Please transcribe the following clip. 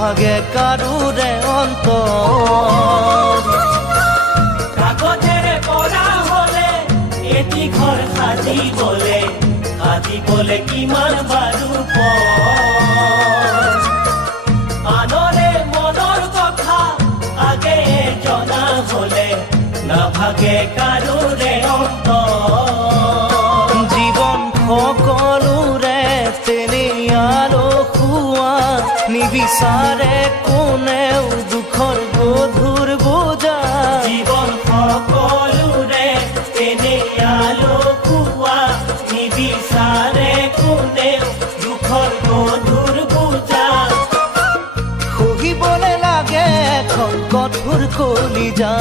নাভাগে কাৰোৰে অন্তৰ। কাগজেৰে পৰা হলে এটি ঘৰ সাজিবলে কিমান বাৰু আনৰে মনৰ কথা আগে জনা হলে নাভাগে কাৰোৰে অন্তৰ। জীৱন সকলোৰে তেনিয়াৰো খুৱা নিবিচাৰে কোনেও দুখৰ গধুৰ বোজা। জীৱন সকলোৰে তেনিয়াৰো খুৱা নিবিচাৰে কোনেও দুখৰ গধুৰ বোজা। সহিবলে লাগে এখন কঠোৰ কলিজা।